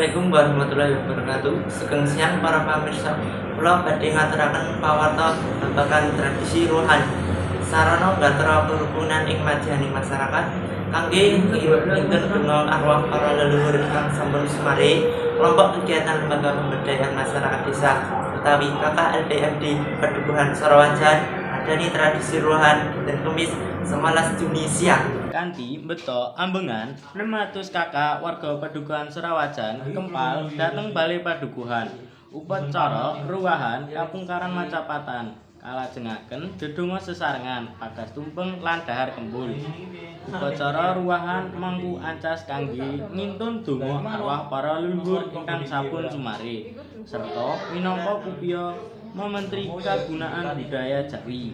Assalamualaikum warahmatullahi wabarakatuh. Sugeng siang para pamirsa. Kula badhe ngaturaken pawarta babagan tradisi ruhan sarana gatra kerukunan ing madyaning masyarakat kangge ngingken donga arwah para leluhur ingkang sampun sumare. Kelompok kegiatan lembaga pemberdayaan masyarakat desa utawi KKLPMD Padukuhan Sarawajan adani tradisi ruhan dinten Kamis 11 Juni siang. Kanthi mbeta ambengan 600 kakak warga Padukuhan Sarawajan kempal dateng Balai Padukuhan. Upacara ruwahan kapungkaran macapatan kalajengaken dedonga sesarengan pagas tumpeng lan dhahar kembul. Upacara ruwahan mangku ancas kangge ngintun donga arwah para leluhur ingkang sampun sumare serta minangka pupiya Menteri Kagunaan Budaya Jawi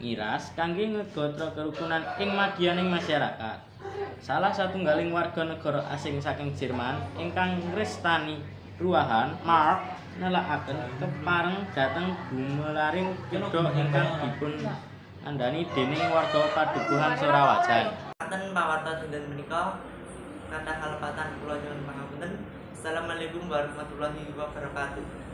ngiras kangge ngegatra kerukunan ing madyaning masyarakat. Salah satunggaling warga negara asing saking Jerman ingkang ngrestani ruwahan Mark nelakaken kepareng dhateng gumelaring yuda ingkang dipun andhani déning warga Padukuhan Sarawajan. Katen pawarta dinten menika kathah kalepatan kula nyuwun pangapunten. Assalamualaikum warahmatullahi wabarakatuh.